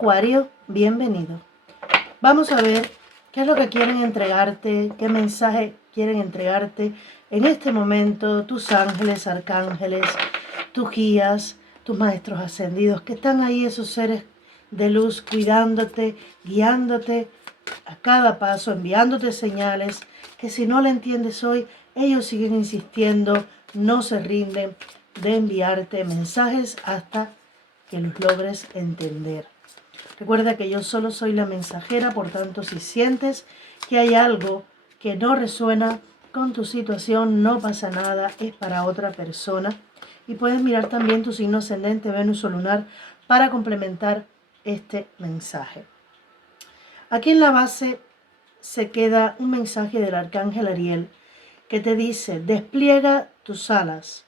Acuario, bienvenido. Vamos a ver qué es lo que quieren entregarte, qué mensaje quieren entregarte en este momento tus ángeles, arcángeles, tus guías, tus maestros ascendidos, que están ahí, esos seres de luz cuidándote, guiándote a cada paso, enviándote señales que si no le entiendes hoy, ellos siguen insistiendo, no se rinden de enviarte mensajes hasta que los logres entender. Recuerda que yo solo soy la mensajera, por tanto, si sientes que hay algo que no resuena con tu situación, no pasa nada, es para otra persona. Y puedes mirar también tu signo ascendente, Venus o lunar, para complementar este mensaje. Aquí en la base se queda un mensaje del arcángel Ariel que te dice: despliega tus alas,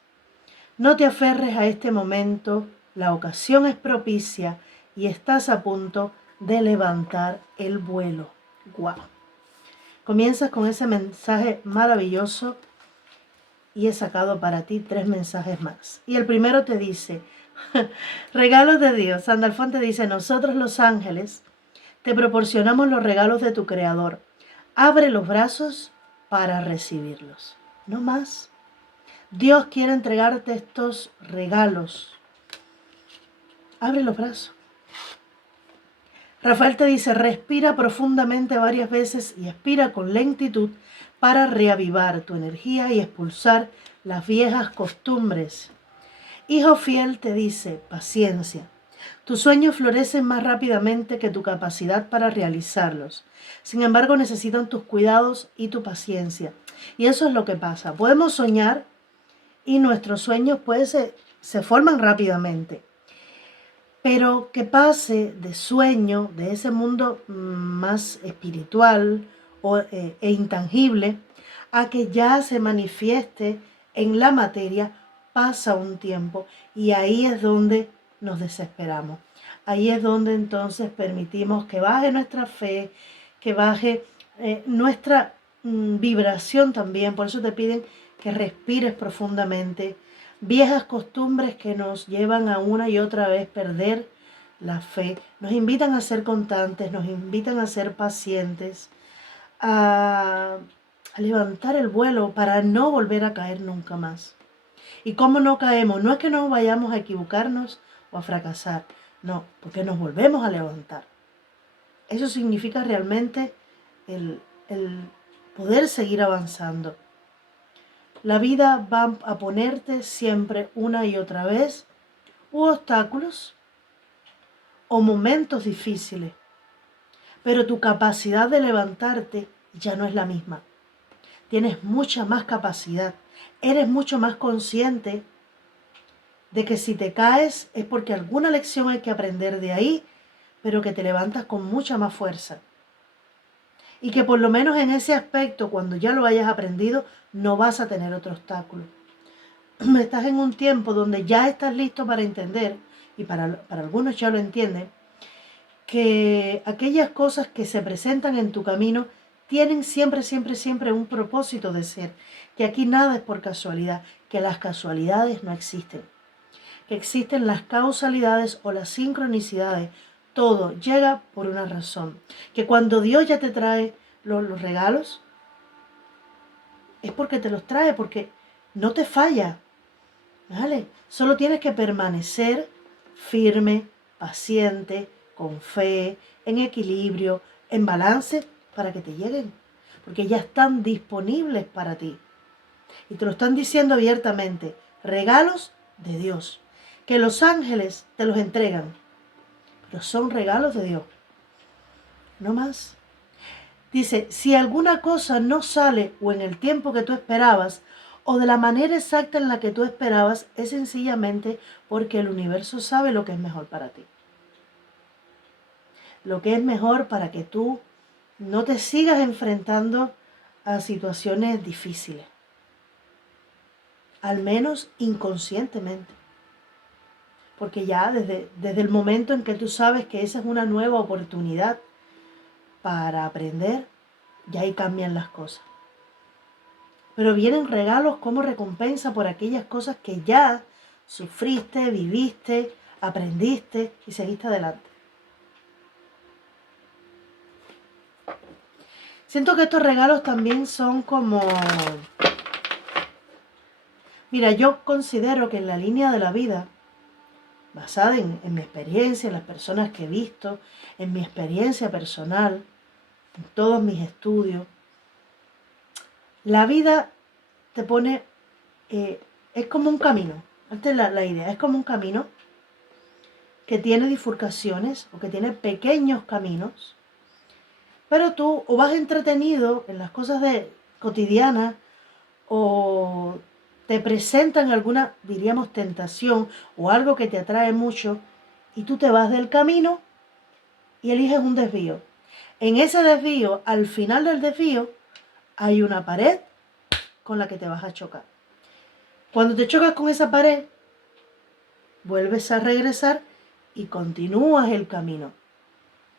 no te aferres a este momento, la ocasión es propicia y estás a punto de levantar el vuelo. ¡Guau! Comienzas con ese mensaje maravilloso y he sacado para ti 3 mensajes más. Y el primero te dice, regalos de Dios. Sandalfón te dice: nosotros los ángeles te proporcionamos los regalos de tu Creador. Abre los brazos para recibirlos. No más. Dios quiere entregarte estos regalos. Abre los brazos. Rafael te dice: respira profundamente varias veces y expira con lentitud para reavivar tu energía y expulsar las viejas costumbres. Hijo fiel te dice: paciencia. Tus sueños florecen más rápidamente que tu capacidad para realizarlos. Sin embargo, necesitan tus cuidados y tu paciencia. Y eso es lo que pasa. Podemos soñar y nuestros sueños se forman rápidamente. Pero que pase de sueño, de ese mundo más espiritual e intangible, a que ya se manifieste en la materia, pasa un tiempo y ahí es donde nos desesperamos. Ahí es donde entonces permitimos que baje nuestra fe, que baje nuestra vibración también. Por eso te piden que respires profundamente. Viejas costumbres que nos llevan a una y otra vez perder la fe, nos invitan a ser constantes, nos invitan a ser pacientes, a levantar el vuelo para no volver a caer nunca más. ¿Y cómo no caemos? No es que no vayamos a equivocarnos o a fracasar, no, porque nos volvemos a levantar. Eso significa realmente el poder seguir avanzando. La vida va a ponerte siempre una y otra vez obstáculos o momentos difíciles, pero tu capacidad de levantarte ya no es la misma. Tienes mucha más capacidad, eres mucho más consciente de que si te caes es porque alguna lección hay que aprender de ahí, pero que te levantas con mucha más fuerza. Y que por lo menos en ese aspecto, cuando ya lo hayas aprendido, no vas a tener otro obstáculo. Estás en un tiempo donde ya estás listo para entender, y para algunos ya lo entienden, que aquellas cosas que se presentan en tu camino tienen siempre, siempre, siempre un propósito de ser, que aquí nada es por casualidad, que las casualidades no existen, que existen las causalidades o las sincronicidades. Todo llega por una razón, que cuando Dios ya te trae los regalos, es porque te los trae, porque no te falla, ¿vale? Solo tienes que permanecer firme, paciente, con fe, en equilibrio, en balance, para que te lleguen, porque ya están disponibles para ti. Y te lo están diciendo abiertamente: regalos de Dios, que los ángeles te los entregan, pero son regalos de Dios, no más. Dice: si alguna cosa no sale o en el tiempo que tú esperabas, o de la manera exacta en la que tú esperabas, es sencillamente porque el universo sabe lo que es mejor para ti. Lo que es mejor para que tú no te sigas enfrentando a situaciones difíciles, al menos inconscientemente. Porque ya desde el momento en que tú sabes que esa es una nueva oportunidad para aprender, ya ahí cambian las cosas. Pero vienen regalos como recompensa por aquellas cosas que ya sufriste, viviste, aprendiste y seguiste adelante. Siento que estos regalos también son como... Mira, yo considero que en la línea de la vida, basada en mi experiencia, en las personas que he visto, en mi experiencia personal, en todos mis estudios, la vida te pone, es como un camino. Esta es la idea, es como un camino que tiene bifurcaciones o que tiene pequeños caminos, pero tú o vas entretenido en las cosas cotidianas o te presentan alguna, diríamos, tentación o algo que te atrae mucho y tú te vas del camino y eliges un desvío. En ese desvío, al final del desvío, hay una pared con la que te vas a chocar. Cuando te chocas con esa pared, vuelves a regresar y continúas el camino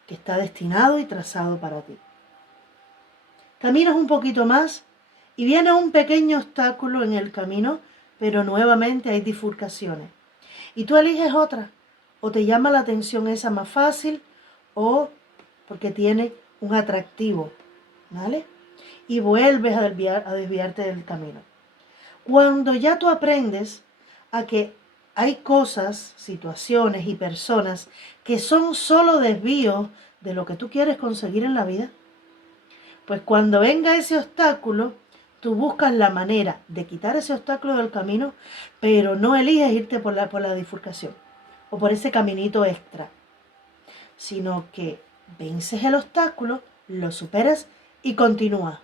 que está destinado y trazado para ti. Caminas un poquito más y viene un pequeño obstáculo en el camino, pero nuevamente hay bifurcaciones. Y tú eliges otra, o te llama la atención esa más fácil, o porque tiene un atractivo, ¿vale? Y vuelves a desviarte del camino. Cuando ya tú aprendes a que hay cosas, situaciones y personas que son solo desvíos de lo que tú quieres conseguir en la vida, pues cuando venga ese obstáculo, tú buscas la manera de quitar ese obstáculo del camino, pero no eliges irte por la bifurcación o por ese caminito extra, sino que vences el obstáculo, lo superas y continúas,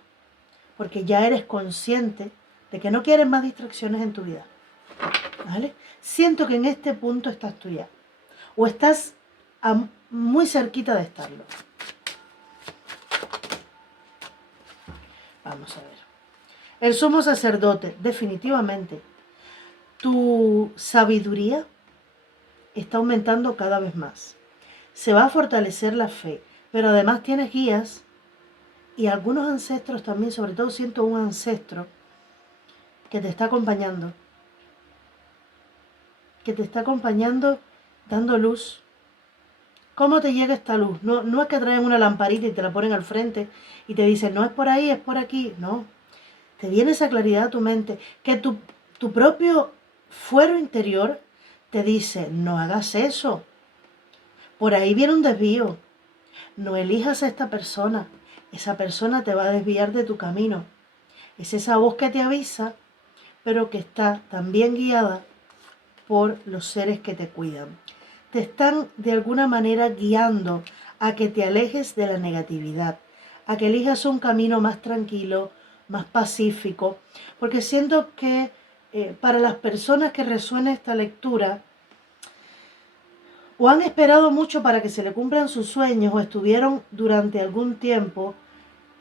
porque ya eres consciente de que no quieres más distracciones en tu vida. ¿Vale? Siento que en este punto estás tú ya, o estás muy cerquita de estarlo. Vamos a ver. El sumo sacerdote, definitivamente, tu sabiduría está aumentando cada vez más. Se va a fortalecer la fe, pero además tienes guías y algunos ancestros también, sobre todo siento un ancestro que te está acompañando, dando luz. ¿Cómo te llega esta luz? No es que traen una lamparita y te la ponen al frente y te dicen, no es por ahí, es por aquí. No, te viene esa claridad a tu mente, que tu propio fuero interior te dice, no hagas eso, por ahí viene un desvío, no elijas a esta persona, esa persona te va a desviar de tu camino. Es esa voz que te avisa, pero que está también guiada por los seres que te cuidan. Te están de alguna manera guiando a que te alejes de la negatividad, a que elijas un camino más tranquilo, más pacífico, porque siento que para las personas que resuena esta lectura, o han esperado mucho para que se le cumplan sus sueños, o estuvieron durante algún tiempo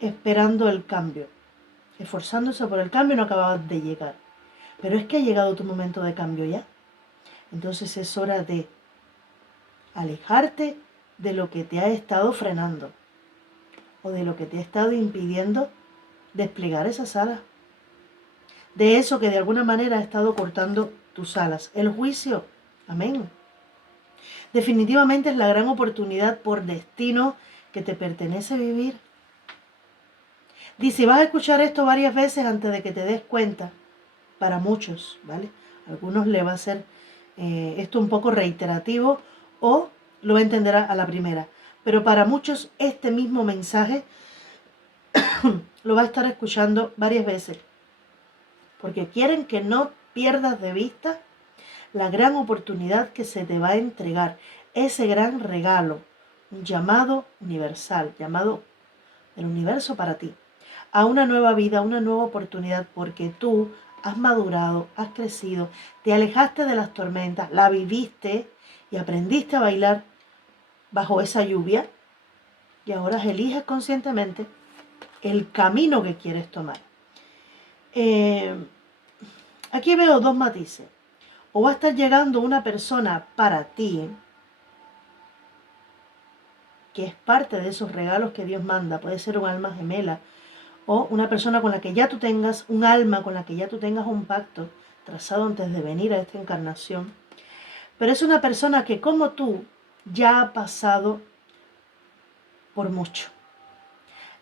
esperando el cambio, esforzándose por el cambio y no acababan de llegar. Pero es que ha llegado tu momento de cambio ya. Entonces es hora de alejarte de lo que te ha estado frenando o de lo que te ha estado impidiendo desplegar esas alas. De eso que de alguna manera ha estado cortando tus alas. El juicio. Amén. Definitivamente es la gran oportunidad por destino que te pertenece vivir. Dice, vas a escuchar esto varias veces antes de que te des cuenta. Para muchos, ¿vale? A algunos le va a ser esto un poco reiterativo o lo va a entender a la primera. Pero para muchos este mismo mensaje lo va a estar escuchando varias veces. Porque quieren que no pierdas de vista la gran oportunidad que se te va a entregar. Ese gran regalo, un llamado universal, llamado del universo para ti. A una nueva vida, a una nueva oportunidad, porque tú has madurado, has crecido, te alejaste de las tormentas, la viviste y aprendiste a bailar bajo esa lluvia y ahora eliges conscientemente el camino que quieres tomar. Aquí veo dos matices. O va a estar llegando una persona para ti que es parte de esos regalos que Dios manda. Puede ser un alma gemela o una persona con la que ya tú tengas un alma, con la que ya tú tengas un pacto trazado antes de venir a esta encarnación. Pero es una persona que como tú ya ha pasado por mucho.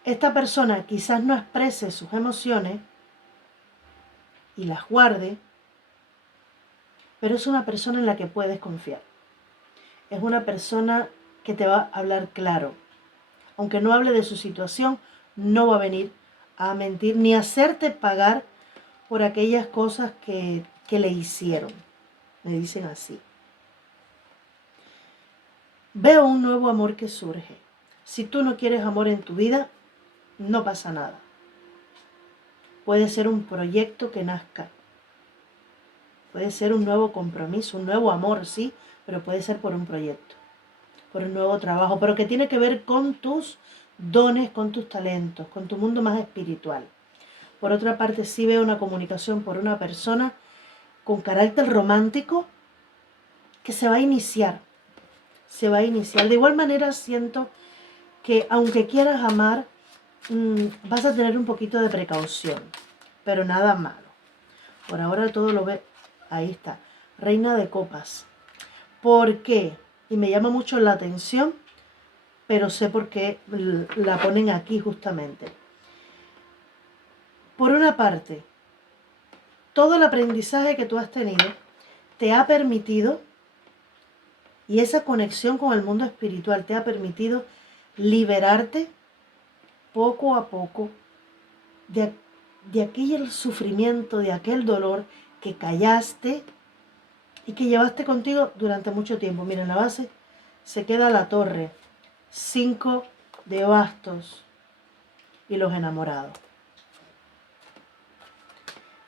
esta persona quizás no exprese sus emociones y las guarde, pero es una persona en la que puedes confiar. Es una persona que te va a hablar claro. Aunque no hable de su situación, no va a venir a mentir ni a hacerte pagar por aquellas cosas que le hicieron. Me dicen así. Veo un nuevo amor que surge. Si tú no quieres amor en tu vida, no pasa nada. Puede ser un proyecto que nazca. Puede ser un nuevo compromiso, un nuevo amor, sí, pero puede ser por un proyecto, por un nuevo trabajo, pero que tiene que ver con tus dones, con tus talentos, con tu mundo más espiritual. Por otra parte, sí veo una comunicación por una persona con carácter romántico que se va a iniciar. Se va a iniciar. De igual manera siento que aunque quieras amar, vas a tener un poquito de precaución, pero nada malo. Por ahora todo lo ve. Ahí está. Reina de copas. ¿Por qué? Y me llama mucho la atención, pero sé por qué la ponen aquí justamente. Por una parte, todo el aprendizaje que tú has tenido te ha permitido, y esa conexión con el mundo espiritual te ha permitido liberarte poco a poco de aquel sufrimiento, de aquel dolor que callaste y que llevaste contigo durante mucho tiempo. Mira, en la base se queda la torre, 5 de bastos y los enamorados.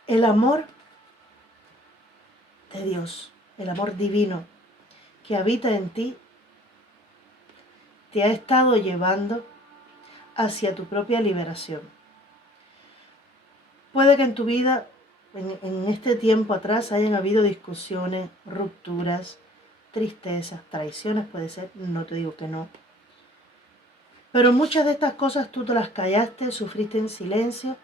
El amor de Dios, el amor divino que habita en ti, te ha estado llevando hacia tu propia liberación. Puede que en tu vida, en este tiempo atrás, hayan habido discusiones, rupturas, tristezas, traiciones, puede ser, no te digo que no. Pero muchas de estas cosas tú te las callaste, sufriste en silencio,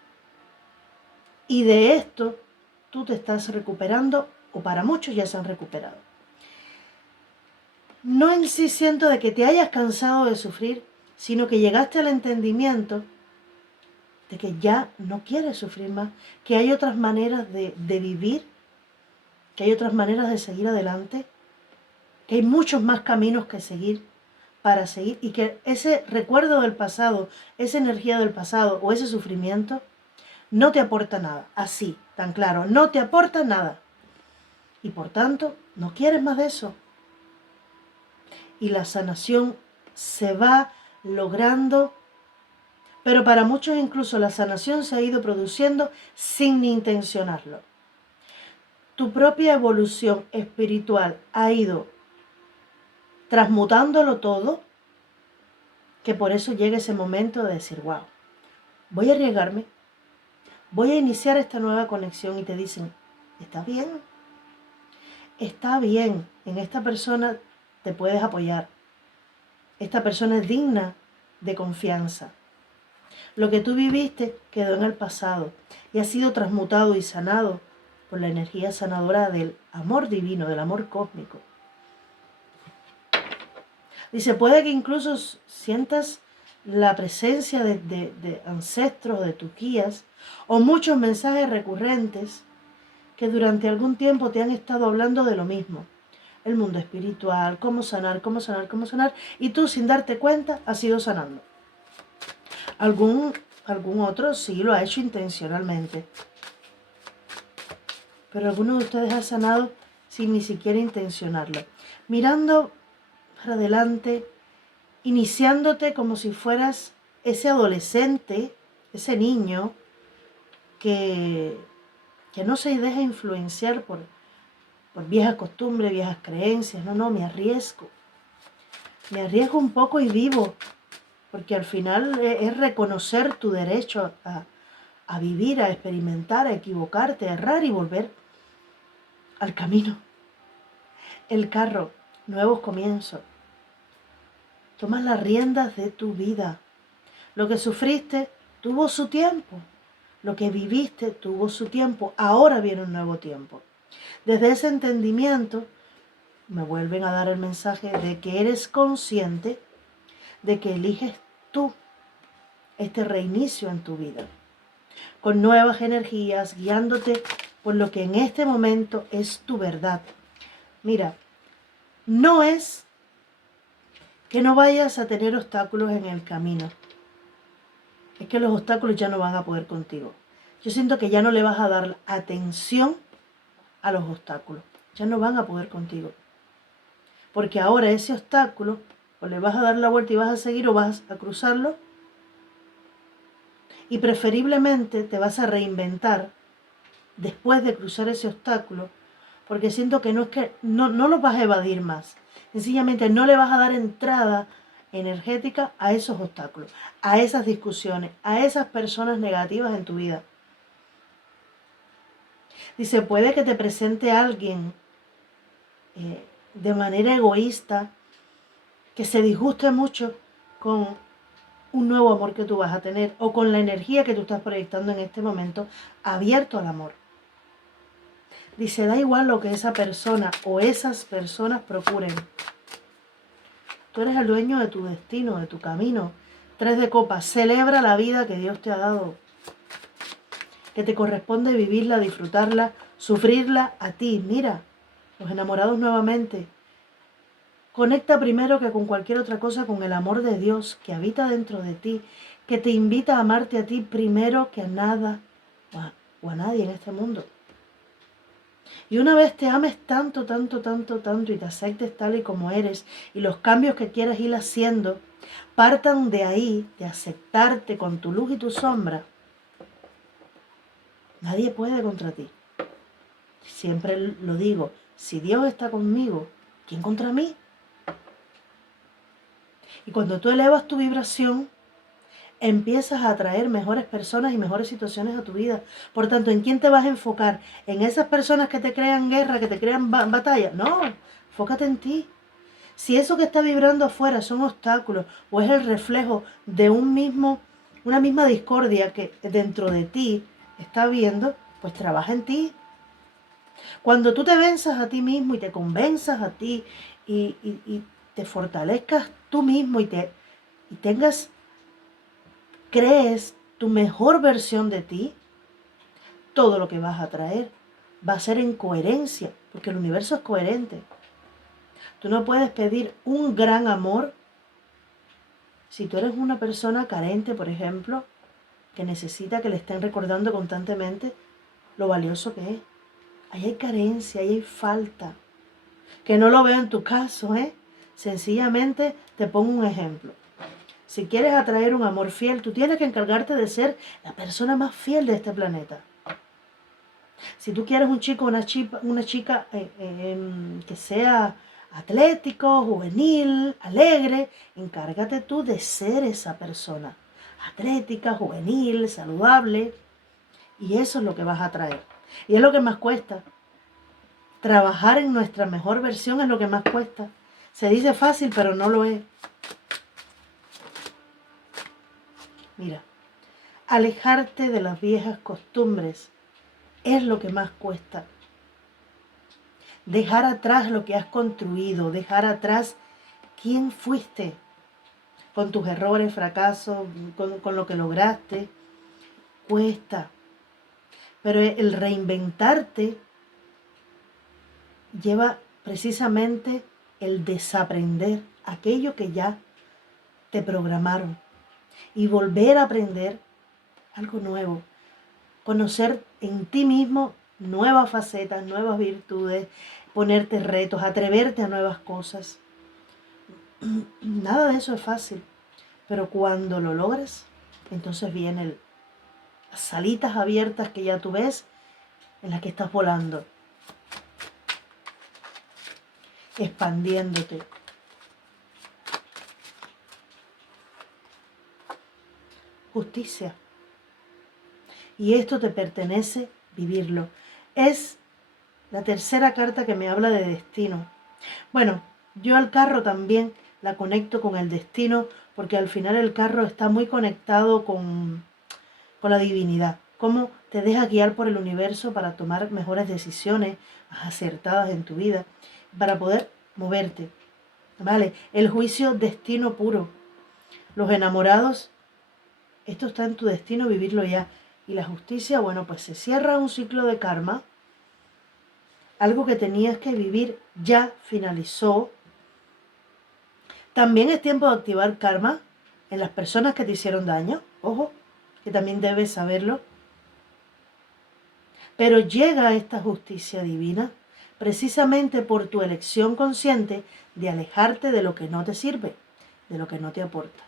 y de esto tú te estás recuperando, o para muchos ya se han recuperado. No en sí siento de que te hayas cansado de sufrir, sino que llegaste al entendimiento de que ya no quieres sufrir más, que hay otras maneras de vivir, que hay otras maneras de seguir adelante, que hay muchos más caminos que seguir para seguir, y que ese recuerdo del pasado, esa energía del pasado o ese sufrimiento no te aporta nada, así, tan claro, no te aporta nada. Y por tanto, no quieres más de eso. Y la sanación se va logrando, pero para muchos incluso la sanación se ha ido produciendo sin ni intencionarlo. Tu propia evolución espiritual ha ido transmutándolo todo, que por eso llega ese momento de decir, wow, voy a arriesgarme, voy a iniciar esta nueva conexión, y te dicen, está bien, en esta persona te puedes apoyar, esta persona es digna de confianza. Lo que tú viviste quedó en el pasado y ha sido transmutado y sanado por la energía sanadora del amor divino, del amor cósmico. Dice, puede que incluso sientas la presencia de ancestros, de tus guías, o muchos mensajes recurrentes que durante algún tiempo te han estado hablando de lo mismo. El mundo espiritual, cómo sanar, cómo sanar, cómo sanar, y tú sin darte cuenta has ido sanando. Algún otro sí lo ha hecho intencionalmente, pero algunos de ustedes han sanado sin ni siquiera intencionarlo. Mirando para adelante, iniciándote como si fueras ese adolescente, ese niño que no se deja influenciar por viejas costumbres, viejas creencias. No, me arriesgo un poco y vivo, porque al final es reconocer tu derecho a vivir, a experimentar, a equivocarte, a errar y volver al camino. El carro, nuevos comienzos. Tomas las riendas de tu vida. Lo que sufriste tuvo su tiempo. Lo que viviste tuvo su tiempo. Ahora viene un nuevo tiempo. Desde ese entendimiento me vuelven a dar el mensaje de que eres consciente de que eliges tú este reinicio en tu vida, con nuevas energías, guiándote por lo que en este momento es tu verdad. Mira, no es que no vayas a tener obstáculos en el camino, es que los obstáculos ya no van a poder contigo. Yo siento que ya no le vas a dar atención a los obstáculos, ya no van a poder contigo. Porque ahora ese obstáculo, o le vas a dar la vuelta y vas a seguir o vas a cruzarlo, y preferiblemente te vas a reinventar después de cruzar ese obstáculo, porque siento que no lo vas a evadir más, sencillamente no le vas a dar entrada energética a esos obstáculos, a esas discusiones, a esas personas negativas en tu vida. Dice, puede que te presente alguien de manera egoísta, que se disguste mucho con un nuevo amor que tú vas a tener o con la energía que tú estás proyectando en este momento abierto al amor. Dice, da igual lo que esa persona o esas personas procuren. Tú eres el dueño de tu destino, de tu camino. 3 de copas, celebra la vida que Dios te ha dado, que te corresponde vivirla, disfrutarla, sufrirla a ti. Mira, los enamorados nuevamente. Conecta primero que con cualquier otra cosa con el amor de Dios que habita dentro de ti, que te invita a amarte a ti primero que a nada o a nadie en este mundo. Y una vez te ames tanto, tanto, tanto, tanto y te aceptes tal y como eres y los cambios que quieras ir haciendo partan de ahí, de aceptarte con tu luz y tu sombra, nadie puede contra ti. Siempre lo digo, si Dios está conmigo, ¿quién contra mí? Y cuando tú elevas tu vibración, empiezas a atraer mejores personas y mejores situaciones a tu vida. Por tanto, ¿en quién te vas a enfocar? ¿En esas personas que te crean guerra, que te crean batalla? No, enfócate en ti. Si eso que está vibrando afuera son obstáculos o es el reflejo de una misma discordia que dentro de ti está viendo, pues trabaja en ti. Cuando tú te venzas a ti mismo y te convenzas a ti y te fortalezcas tú mismo y crees tu mejor versión de ti, todo lo que vas a traer va a ser en coherencia, porque el universo es coherente. Tú no puedes pedir un gran amor si tú eres una persona carente, por ejemplo, que necesita que le estén recordando constantemente lo valioso que es. Ahí hay carencia, ahí hay falta. Que no lo veo en tu caso, ¿eh? Sencillamente te pongo un ejemplo. Si quieres atraer un amor fiel, tú tienes que encargarte de ser la persona más fiel de este planeta. Si tú quieres un chico o una chica que sea atlético, juvenil, alegre, encárgate tú de ser esa persona. Atlética, juvenil, saludable. Y eso es lo que vas a traer. Y es lo que más cuesta. Trabajar en nuestra mejor versión es lo que más cuesta. Se dice fácil, pero no lo es. Mira, alejarte de las viejas costumbres es lo que más cuesta. Dejar atrás lo que has construido, dejar atrás quién fuiste, con tus errores, fracasos, con lo que lograste, cuesta. Pero el reinventarte lleva precisamente el desaprender aquello que ya te programaron y volver a aprender algo nuevo. Conocer en ti mismo nuevas facetas, nuevas virtudes, ponerte retos, atreverte a nuevas cosas. Nada de eso es fácil, pero cuando lo logres, entonces vienen las alitas abiertas que ya tú ves, en las que estás volando, expandiéndote. Justicia. Y esto te pertenece vivirlo. Es la tercera carta que me habla de destino. Bueno, yo al carro también la conecto con el destino, porque al final el carro está muy conectado con la divinidad. Cómo te deja guiar por el universo para tomar mejores decisiones acertadas en tu vida, para poder moverte. ¿Vale? El juicio, destino puro. Los enamorados Esto está en tu destino, vivirlo ya. Y la justicia, bueno, pues se cierra un ciclo de karma. Algo que tenías que vivir ya finalizó. También es tiempo de activar karma en las personas que te hicieron daño. Ojo, que también debes saberlo. Pero llega esta justicia divina precisamente por tu elección consciente de alejarte de lo que no te sirve, de lo que no te aporta.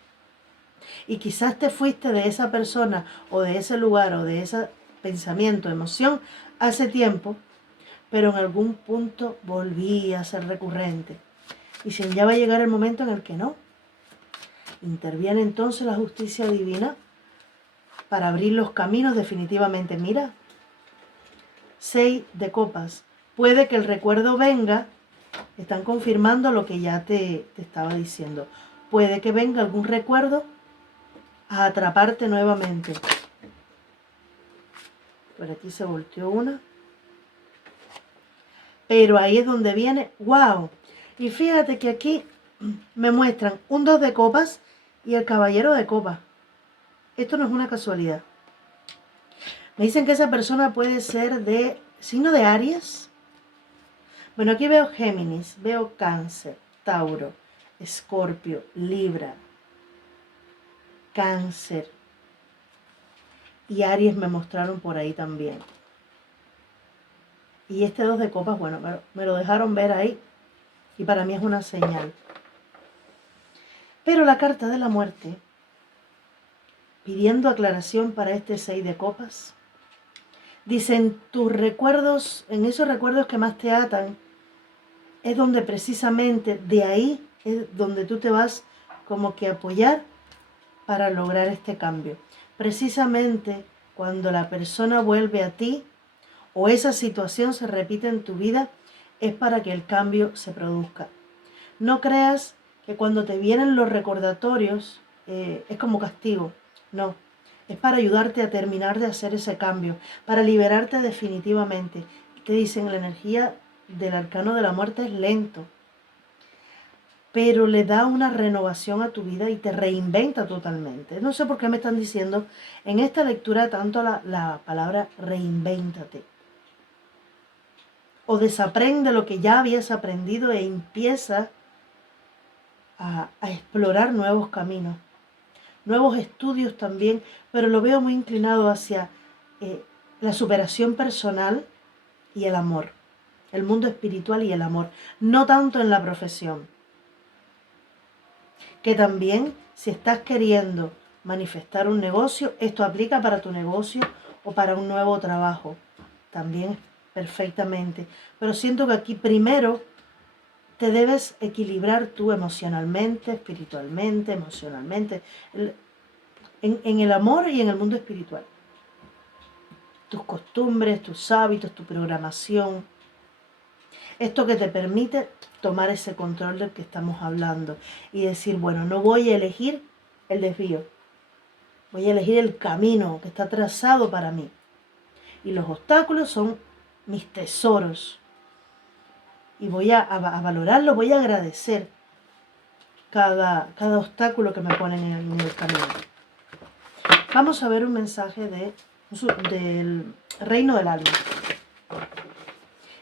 Y quizás te fuiste de esa persona o de ese lugar o de ese pensamiento, emoción hace tiempo, pero en algún punto volví a ser recurrente. Y si ya va a llegar el momento en el que no, interviene entonces la justicia divina para abrir los caminos definitivamente. Mira, 6 de copas. Puede que el recuerdo venga, están confirmando lo que ya te estaba diciendo. Puede que venga algún recuerdo a atraparte nuevamente. Por aquí se volteó una. Pero ahí es donde viene, wow. Y fíjate que aquí me muestran un 2 de copas y el caballero de copas. Esto no es una casualidad. Me dicen que esa persona puede ser de signo de Aries. Bueno, aquí veo Géminis, veo Cáncer, Tauro, Escorpio, Libra, Cáncer. Y Aries me mostraron por ahí también. Y este 2 de copas, bueno, me lo dejaron ver ahí. Y para mí es una señal. Pero la carta de la muerte, pidiendo aclaración para este 6 de copas, dice, en tus recuerdos, en esos recuerdos que más te atan, es donde precisamente de ahí es donde tú te vas como que a apoyar para lograr este cambio. Precisamente cuando la persona vuelve a ti o esa situación se repite en tu vida, es para que el cambio se produzca. No creas que cuando te vienen los recordatorios es como castigo. No, es para ayudarte a terminar de hacer ese cambio, para liberarte definitivamente. Te dicen, la energía del arcano de la muerte es lento, pero le da una renovación a tu vida y te reinventa totalmente. No sé por qué me están diciendo en esta lectura tanto la palabra reinvéntate. O desaprende lo que ya habías aprendido e empieza a explorar nuevos caminos, nuevos estudios también, pero lo veo muy inclinado hacia la superación personal y el amor, el mundo espiritual y el amor, no tanto en la profesión. Que también, si estás queriendo manifestar un negocio, esto aplica para tu negocio o para un nuevo trabajo, también perfectamente. Pero siento que aquí primero te debes equilibrar tú emocionalmente, espiritualmente, emocionalmente, en el amor y en el mundo espiritual. Tus costumbres, tus hábitos, tu programación. Esto que te permite tomar ese control del que estamos hablando y decir, bueno, no voy a elegir el desvío, voy a elegir el camino que está trazado para mí. Y los obstáculos son mis tesoros. Y voy a valorarlo, voy a agradecer cada obstáculo que me ponen en el camino. Vamos a ver un mensaje del reino del alma.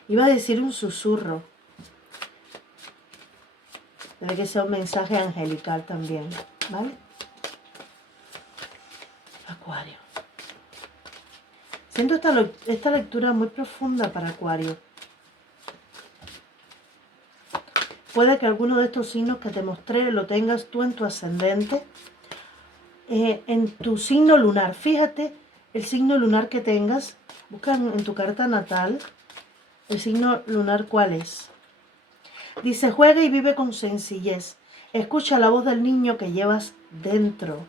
Iba a decir un susurro. Debe que sea un mensaje angelical también, ¿vale? Acuario. Siento esta lectura muy profunda para Acuario. Puede que alguno de estos signos que te mostré lo tengas tú en tu ascendente, en tu signo lunar. Fíjate el signo lunar que tengas. Busca en tu carta natal el signo lunar cuál es. Dice, juega y vive con sencillez. Escucha la voz del niño que llevas dentro.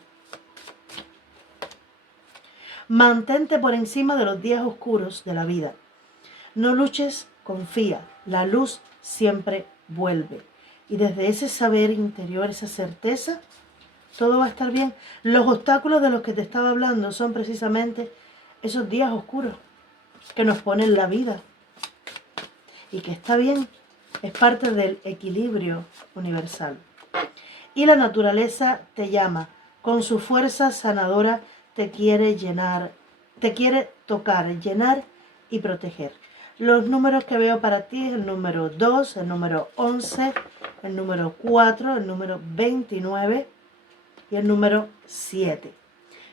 Mantente por encima de los días oscuros de la vida. No luches, confía. La luz siempre vuelve. Y desde ese saber interior, esa certeza, todo va a estar bien. Los obstáculos de los que te estaba hablando son precisamente esos días oscuros que nos ponen la vida. Y que está bien, es parte del equilibrio universal. Y la naturaleza te llama Con su fuerza sanadora te quiere llenar, te quiere tocar, llenar y proteger. Los números que veo para ti es el número 2, el número 11, el número 4, el número 29 y el número 7.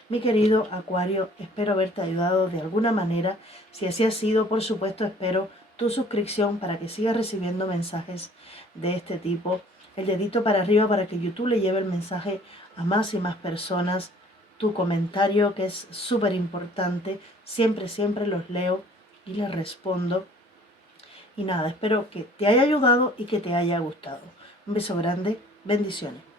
Mi querido Acuario, espero haberte ayudado de alguna manera. Si así ha sido, por supuesto, espero tu suscripción para que sigas recibiendo mensajes de este tipo. El dedito para arriba para que YouTube le lleve el mensaje a más y más personas. Tu comentario, que es súper importante. Siempre, siempre los leo y les respondo. Y nada, espero que te haya ayudado y que te haya gustado. Un beso grande, bendiciones.